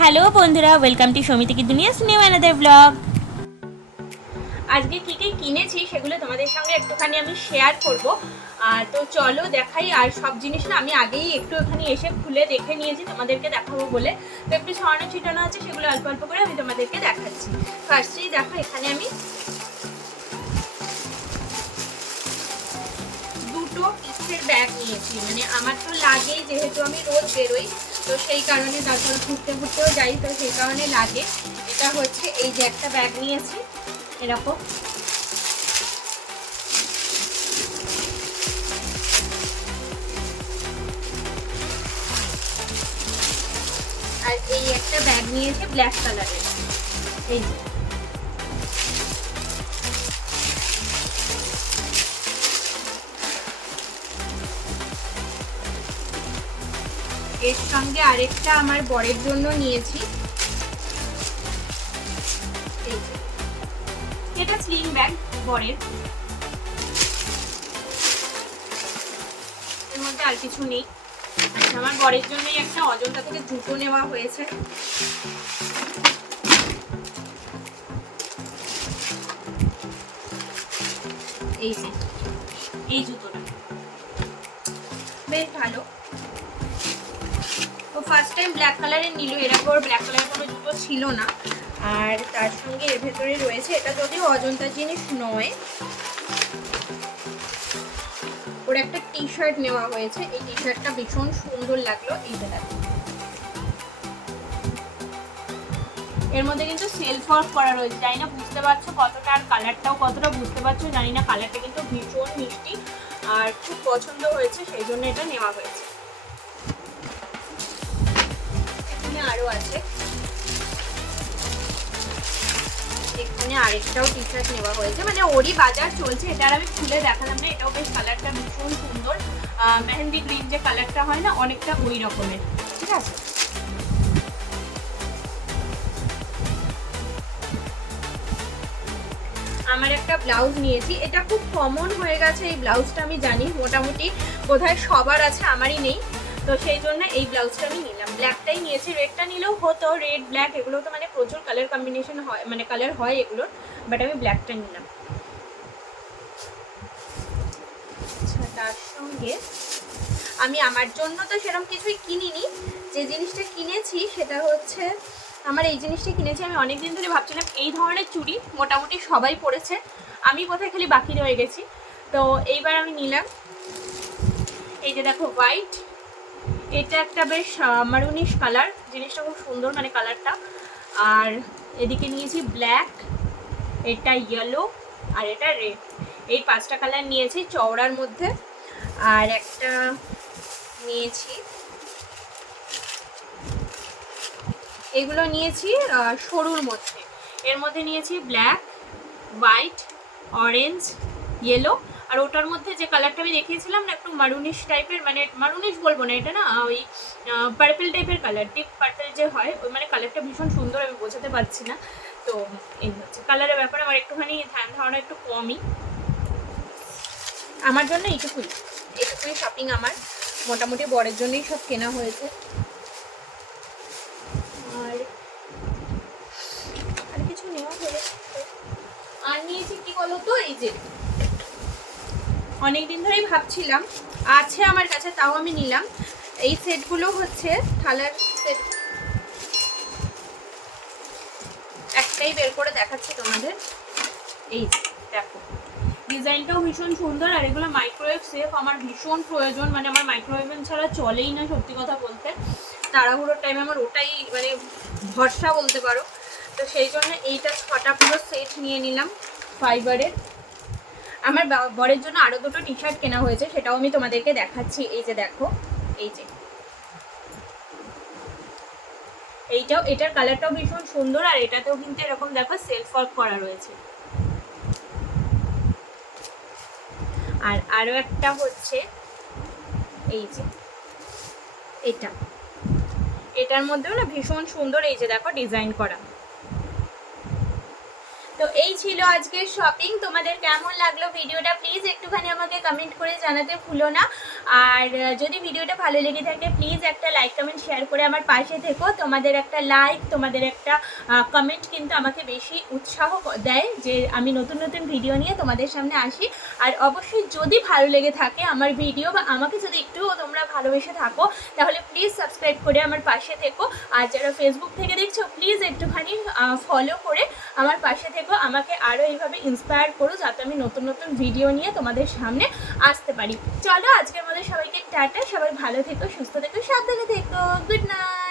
Hello বন্ধুরা, welcome to সমিতি কি দুনিয়াস নিউ অ্যানাদার ব্লগ। আজকে কী কী কিনেছি সেগুলো তোমাদের সঙ্গে একটুখানি আমি শেয়ার করব। তো চলো দেখাই। আর সব জিনিস না আমি আগেই একটু এখানে এসে খুলে দেখে নিয়েছি তোমাদেরকে দেখাবো বলে। তো একটু ছড়ানো ছিটানো আছে, সেগুলো অল্প অল্প করে আমি তোমাদেরকে দেখাচ্ছি। ফার্স্টেই দেখো, এখানে আমি দুটো কিসের ব্যাগ নিয়েছি। মানে আমার তো লাগেই, যেহেতু আমি রোজ বেরোই, তো সেই কারণে, তারপর ঘুরতে ঘুরতেও যাই, তো সেই কারণে লাগে। এটা হচ্ছে এই যে একটা ব্যাগ নিয়েছি এরকম, আর এই একটা ব্যাগ নিয়েছে ব্ল্যাক কালারের। এই যে এর সঙ্গে আরেকটা আমার বরের জন্য নিয়েছি। এই যে এটা স্লিং ব্যাগ বরের, এর মধ্যে আর কিছু নেই। আচ্ছা, আমার বরের জন্যই একটা অজন্তা থেকে জুতো নেওয়া হয়েছে। এই যে এই জুতোটা বেশ ভালো। তো ফার্স্ট টাইম ব্ল্যাক কালারের নিল, এর আগে ওর ব্ল্যাক কালারের কোনো জুতো ছিল না। আর তার সঙ্গে এর ভেতরে রয়েছে, এটা যদিও অজন্তার জিনিস নয়, ওর একটা টি শার্ট নেওয়া হয়েছে। এই টি শার্টটা ভীষণ সুন্দর লাগলো। এইটা দেখো, এর মধ্যে কিন্তু সেলফ ওয়ার্ক করা রয়েছে। জানি না বুঝতে পারছো কতটা, আর কালারটাও কতটা বুঝতে পারছো জানি না। কালারটা কিন্তু ভীষণ মিষ্টি আর খুব পছন্দ হয়েছে, সেই জন্য এটা নেওয়া হয়েছে। এখানে আরো আছে, এখানে আরেকটাও টি শার্ট নেওয়া হয়েছে, মানে ওরই বাজার চলছে। এটা আর আমি খুলে দেখালাম না। এটাও বেশ কালারটা ভীষণ সুন্দর, মেহেন্দি গ্রিন যে কালারটা হয় না, অনেকটা ওই রকমের। ঠিক আছে, আমার একটা ব্লাউজ নিয়েছি। এটা খুব কমন হয়ে গেছে এই ব্লাউজটা, আমি জানি মোটামুটি বোধহয় সবার আছে, আমারই নেই। তো সেই জন্য এই ব্লাউজটা আমি নিলাম। ব্ল্যাকটাই নিয়েছি, রেডটা নিলেও হতো, রেড ব্ল্যাক এগুলো তো মানে প্রচুর কালার কম্বিনেশন হয়, মানে কালার হয় এগুলোর, বাট আমি ব্ল্যাকটা নিলাম। আচ্ছা, তার সঙ্গে আমি আমার জন্য তো সেরকম কিছুই কিনিনি। যে জিনিসটা কিনেছি সেটা হচ্ছে, আমার এই জিনিসটা কিনেছি। আমি অনেকদিন ধরে ভাবছিলাম এই ধরনের চুড়ি মোটামুটি সবাই পরেছে, আমি কোথায় খালি বাকি রয়ে গেছি। তো এইবার আমি নিলাম। এই যে দেখো, হোয়াইট, এটা একটা বেশ মারুনিশ কালার, জিনিসটা খুব সুন্দর মানে কালারটা। আর এদিকে নিয়েছি ব্ল্যাক, এটা ইয়েলো, আর এটা রেড। এই পাঁচটা কালার নিয়েছি চওড়ার মধ্যে। আর একটা নিয়েছি, এগুলো নিয়েছি সরুর মধ্যে। এর মধ্যে নিয়েছি ব্ল্যাক, হোয়াইট, অরেঞ্জ, ইয়েলো। আর ওটার মধ্যে যে কালারটা আমি দেখিয়েছিলাম না, একটু মারুনিশ টাইপের, মানে মারুনিশ বলবো না, এটা না ওই পার্পল টাইপের কালার, ডিপ পার্পল যে হয় ওই, মানে কালারটা ভীষণ সুন্দর, আমি বোঝাতে পারছি না। তো এই হচ্ছে কালারের ব্যাপারে আমার একটুখানি ধ্যান ধারণা একটু কমই। আমার জন্য এইটুকুই শপিং আমার, মোটামুটি বরের জন্যই সব কেনা হয়েছে। আর আর কিছু নেওয়া হলো। আর নিয়েছি কি বলতো, এই যে অনেকদিন ধরেই ভাবছিলাম, আছে আমার কাছে, তাও আমি নিলাম। এই সেটগুলো হচ্ছে থালার সেট, একটাই বের করে দেখাচ্ছি তোমাদের। এই দেখো, ডিজাইনটাও ভীষণ সুন্দর, আর এগুলো মাইক্রোওয়েভ সেফ। আমার ভীষণ প্রয়োজন, মানে আমার মাইক্রোওয়েভ ছাড়া চলেই না, সত্যি কথা বলতে। তাড়াহুড়োর টাইমে আমার ওটাই মানে ভরসা বলতে পারো। তো সেই জন্য এইটা 6টা পুরো সেট নিয়ে নিলাম ফাইবারের। আমার বরের জন্য আরও দুটো টি শার্ট কেনা হয়েছে, সেটাও আমি তোমাদেরকে দেখাচ্ছি। এই যে দেখো, এই যে এইটাও, এটার কালারটাও ভীষণ সুন্দর, আর এটাতেও কিন্তু এরকম দেখো সেলফ ওয়ার্ক করা রয়েছে। আর আরও একটা হচ্ছে এই যে এটা, এটার মধ্যেও না ভীষণ সুন্দর, এই যে দেখো ডিজাইন করা। তো এই ছিল আজকের শপিং। তোমাদের কেমন লাগলো ভিডিওটা প্লিজ একটুখানি আমাকে কমেন্ট করে জানাতে ভুলো না। আর যদি ভিডিওটা ভালো লেগে থাকে প্লিজ একটা লাইক কমেন্ট শেয়ার করে আমার পাশে থেকো। তোমাদের একটা লাইক, তোমাদের একটা কমেন্ট কিন্তু আমাকে বেশি উৎসাহ দেয় যে আমি নতুন নতুন ভিডিও নিয়ে তোমাদের সামনে আসি। আর অবশ্যই যদি ভালো লেগে থাকে আমার ভিডিও, বা আমাকে যদি একটুও তোমরা ভালোবেসে থাকো, তাহলে প্লিজ সাবস্ক্রাইব করে আমার পাশে থেকো। আর যারা ফেসবুক থেকে দেখছো প্লিজ একটুখানি ফলো করে আমার পাশে থেকো, আমাকে আরও এইভাবে ইন্সপায়ার করো যাতে আমি নতুন নতুন ভিডিও নিয়ে তোমাদের সামনে আসতে পারি। চলো আজকের মধ্যে সবাইকে টাটা, সবাই ভালো থেকো, সুস্থ থেকো, সাবধানে থেকো, গুড নাইট।